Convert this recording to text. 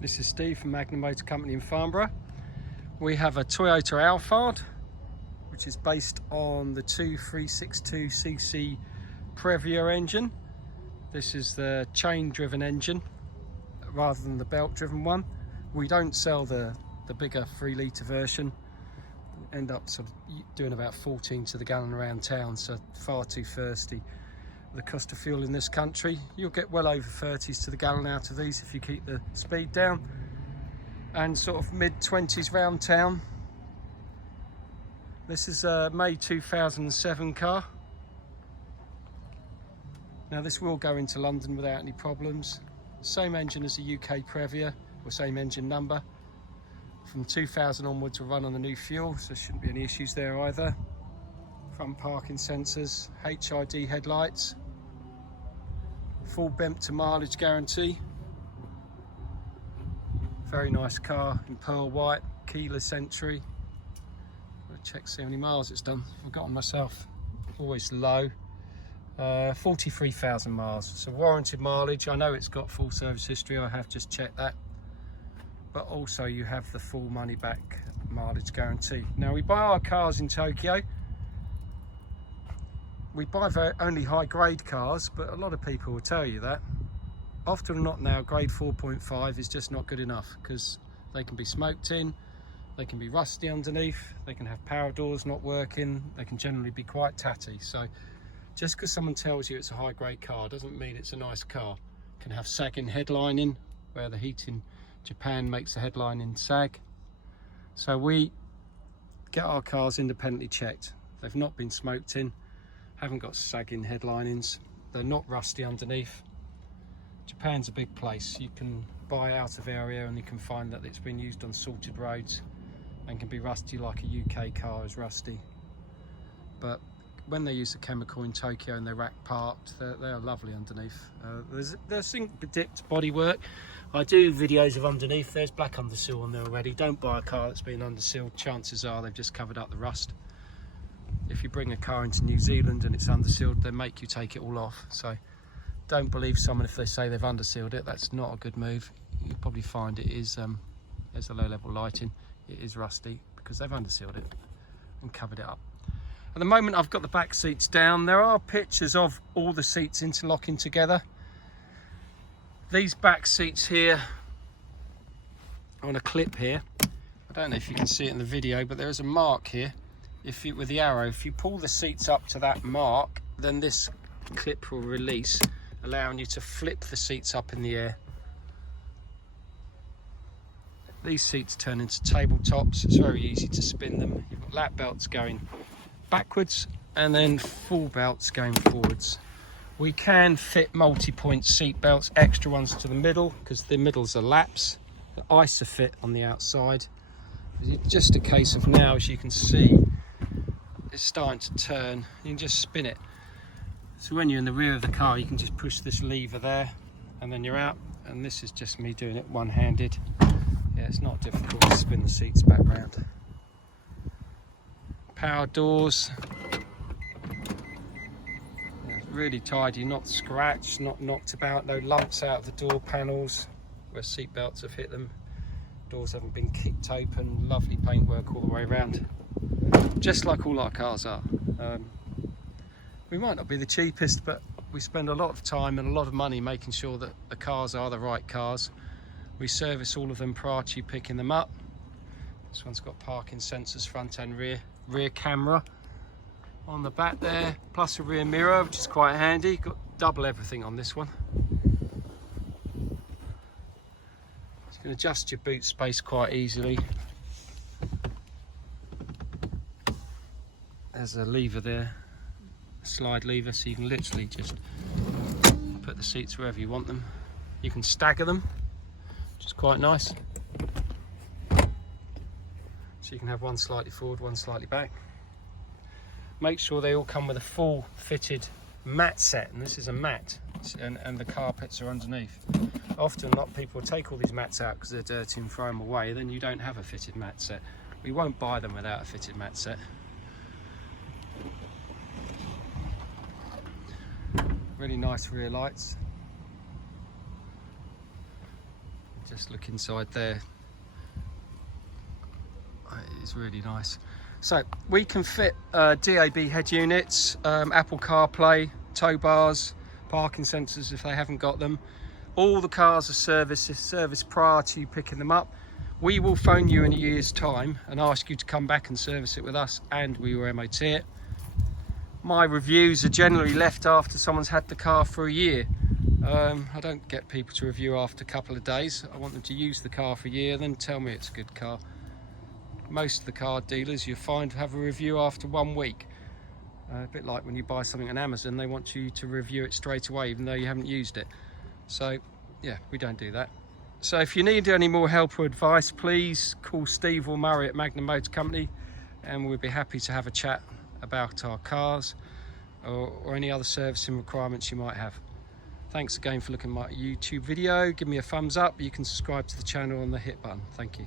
This is Steve from Magnum Motor Company in Farnborough. We have a Toyota Alphard, which is based on the 2362cc Previa engine. This is the chain driven engine rather than the belt driven one. We don't sell the bigger 3 litre version. End up sort of doing about 14 to the gallon around town, so far too thirsty. The cost of fuel in this country, you'll get well over 30s to the gallon out of these if you keep the speed down, and sort of mid-20s round town. This is a May 2007 car. Now this will go into London without any problems. Same engine as the UK Previa, or same engine number. From 2000 onwards we'll run on the new fuel, so there shouldn't be any issues there either. Front parking sensors, HID headlights, full bump to mileage guarantee. Very nice car in pearl white, keyless entry. I'll check see how many miles it's done. I've forgotten myself. Always low. 43,000 miles. So warranted mileage. I know it's got full service history. I have just checked that. But also you have the full money back mileage guarantee. Now we buy our cars in Tokyo. We buy only high grade cars, but a lot of people will tell you that. Often not now, grade 4.5 is just not good enough because they can be smoked in, they can be rusty underneath, they can have power doors not working, they can generally be quite tatty. So just because someone tells you it's a high grade car doesn't mean it's a nice car. It can have sagging headlining, where the heat in Japan makes the headlining sag. So we get our cars independently checked. They've not been smoked in, haven't got sagging headlinings, they're not rusty underneath. Japan's a big place. You can buy out of area and you can find that it's been used on salted roads and can be rusty like a UK car is rusty. But when they use the chemical in Tokyo and they're rack parked, they're lovely underneath. There's zinc dipped bodywork. I do videos of underneath. There's black undersill on there already. Don't buy a car that's been undersealed. Chances are they've just covered up the rust. If you bring a car into New Zealand and it's undersealed, they make you take it all off. So don't believe someone if they say they've undersealed it. That's not a good move. You'll probably find it is, there's a low level lighting, it is rusty because they've undersealed it and covered it up. At the moment I've got the back seats down. There are pictures of all the seats interlocking together. These back seats here on a clip here, I don't know if you can see it in the video, but there is a mark here. If you, with the arrow, if you pull the seats up to that mark, then this clip will release, allowing you to flip the seats up in the air. These seats turn into tabletops. It's very easy to spin them. You've got lap belts going backwards and then full belts going forwards. We can fit multi-point seat belts, extra ones to the middle, because the middles are laps. The ISOFIT on the outside. It's just a case of now, as you can see, it's starting to turn. You can just spin it. So when you're in the rear of the car, you can just push this lever there and then you're out. And this is just me doing it one-handed. Yeah, it's not difficult to spin the seats back round. Power doors. Yeah, really tidy, not scratched, not knocked about, no lumps out of the door panels where seat belts have hit them. Doors haven't been kicked open, lovely paintwork all the way around. Just like all our cars are. We might not be the cheapest, but we spend a lot of time and a lot of money making sure that the cars are the right cars. We service all of them prior to you picking them up. This one's got parking sensors, front and rear camera on the back there, plus a rear mirror, which is quite handy. Got double everything on this one. You can adjust your boot space quite easily. There's a lever there, a slide lever, so you can literally just put the seats wherever you want them. You can stagger them, which is quite nice. So you can have one slightly forward, one slightly back. Make sure they all come with a full fitted mat set, and this is a mat, and the carpets are underneath. Often a lot of people take all these mats out because they're dirty and throw them away, then you don't have a fitted mat set. We won't buy them without a fitted mat set. Really nice rear lights. Just look inside there. It's really nice. So we can fit DAB head units, Apple CarPlay, tow bars, parking sensors if they haven't got them. All the cars are serviced prior to you picking them up. We will phone you in a year's time and ask you to come back and service it with us, and we will MOT it. My reviews are generally left after someone's had the car for a year. I don't get people to review after a couple of days. I want them to use the car for a year, then tell me it's a good car. Most of the car dealers you find have a review after 1 week. A bit like when you buy something on Amazon, they want you to review it straight away even though you haven't used it. So yeah, we don't do that. So if you need any more help or advice, please call Steve or Murray at Magnum Motor Company, and we'll be happy to have a chat about our cars or any other servicing requirements you might have. Thanks again for looking at my YouTube video. Give me a thumbs up. You can subscribe to the channel and the hit button. Thank you.